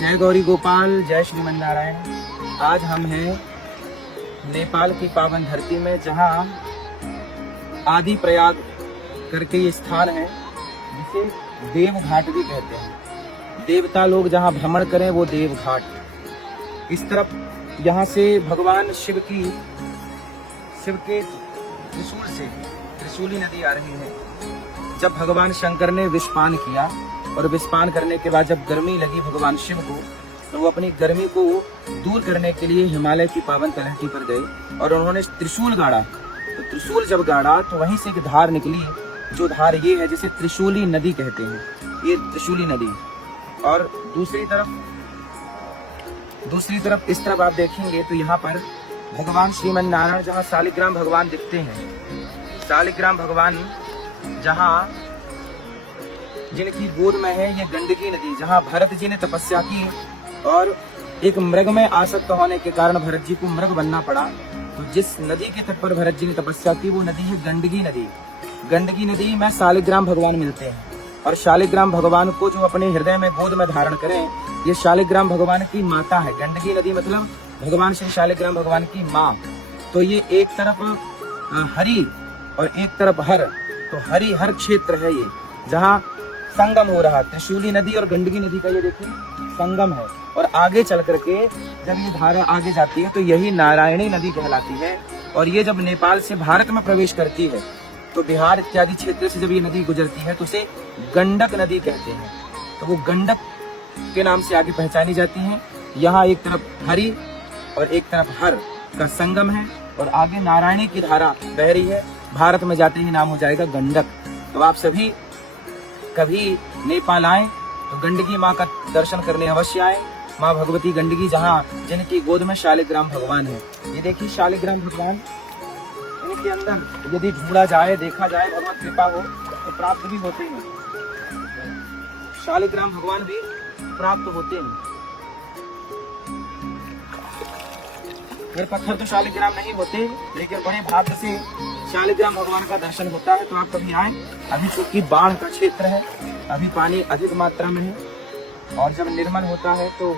जय गौरी गोपाल, जय श्रीमन नारायण। आज हम हैं नेपाल की पावन धरती में, जहां आदि प्रयाग करके ये स्थान है जिसे देव घाट भी कहते हैं। देवता लोग जहां भ्रमण करें वो देव घाट। इस तरफ यहाँ से भगवान शिव के त्रिशूल से त्रिशूली नदी आ रही है। जब भगवान शंकर ने विषपान किया और विषपान करने के बाद जब गर्मी लगी भगवान शिव को, तो वो अपनी गर्मी को दूर करने के लिए हिमालय की पावन तलहटी पर गए और उन्होंने त्रिशूल गाड़ा। तो त्रिशूल जब गाड़ा तो वहीं से एक धार निकली, जो धार ये है जिसे त्रिशूली नदी कहते हैं, ये त्रिशूली नदी। और दूसरी तरफ इस तरफ आप देखेंगे तो यहाँ पर भगवान श्रीमन नारायण, जहाँ शालिग्राम भगवान दिखते हैं, शालिग्राम भगवान जहाँ जिनकी गोद में है ये गंडकी नदी, जहाँ भरत जी ने तपस्या की और एक मृग में आसक्त होने के कारण भरत जी को मृग बनना पड़ा। तो जिस नदी के तट पर भरत जी ने तपस्या की वो नदी है गंडकी नदी। गंडकी नदी में शालिग्राम भगवान मिलते हैं और शालिग्राम भगवान को जो अपने हृदय में गोद में धारण करें, ये शालिग्राम भगवान की माता है। गंडकी नदी मतलब भगवान श्री शालिग्राम भगवान की माँ। तो ये एक तरफ हरि और एक तरफ हर, तो हरि हर क्षेत्र है ये, जहाँ संगम हो रहा। त्रिशूली नदी और गंडकी नदी का ये देखिए संगम है। और आगे चल करके जब ये धारा आगे जाती है तो यही नारायणी नदी कहलाती है। और ये जब नेपाल से भारत में प्रवेश करती है तो बिहार इत्यादि क्षेत्र से जब ये नदी गुजरती है तो उसे गंडक नदी कहते हैं। तो वो गंडक के नाम से आगे पहचानी जाती है। यहाँ एक तरफ हरि और एक तरफ हर का संगम है और आगे नारायणी की धारा बह रही है। भारत में जाते ही नाम हो जाएगा गंडक। तो आप सभी कभी नेपाल आए तो गंडकी माँ का दर्शन करने अवश्य आए। माँ भगवती गंडकी, जहाँ जिनकी गोद में शालिग्राम भगवान है। ये देखिए शालिग्राम भगवान, इनके अंदर यदि ढूंढा जाए, देखा जाए, भगवत कृपा हो तो प्राप्त भी होते हैं। शालिग्राम भगवान भी प्राप्त होते हैं। फिर पत्थर तो शालिग्राम नहीं होते, लेकिन बड़े भाग्य से शालिग्राम भगवान का दर्शन होता है। तो आप कभी आए। अभी चूंकि बाढ़ का क्षेत्र है, अभी पानी अधिक मात्रा में है और जब निर्मल होता है तो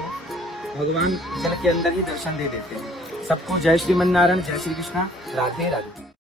भगवान जल के अंदर ही दर्शन दे देते हैं। सबको जय श्रीमन नारायण, जय श्री कृष्णा, राधे राधे।